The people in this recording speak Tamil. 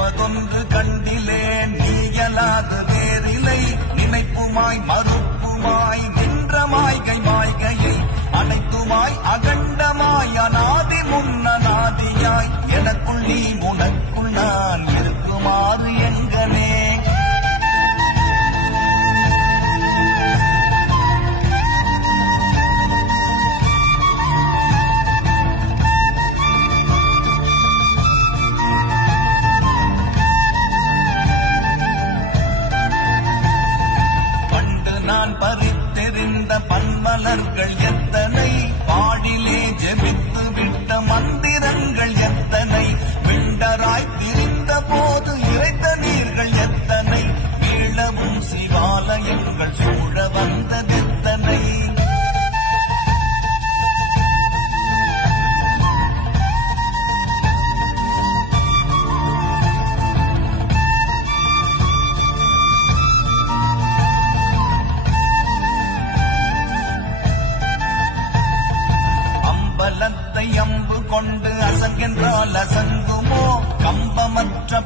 நினைப்பதொன்று கண்டிலேன் நீயலாது வேறிலை நினைப்புமாய் மறுப்புமாய் நின்ற மாய்கை மாய்கையை அனைத்துமாய் அகண்டமாய் அநாதி முன்னநாதியாய் எனக்குள் நீ உனக்குள் நான் இருக்குமாறு எங்கனே நான் பறித்தெறிந்த பன்மலர்கள் எத்தனை பாடிலே ஜெபித்து விட்ட மந்திரங்கள் எத்தனை விண்டராய் திரிந்த போது இறைத்த நீர்கள் எத்தனை மீளவும் சிவாலயங்கள் சூழ வந்ததெத்தனை அம்பு கொண்டு அசங்கென்றால் அசங்குமோ கம்பமற்ற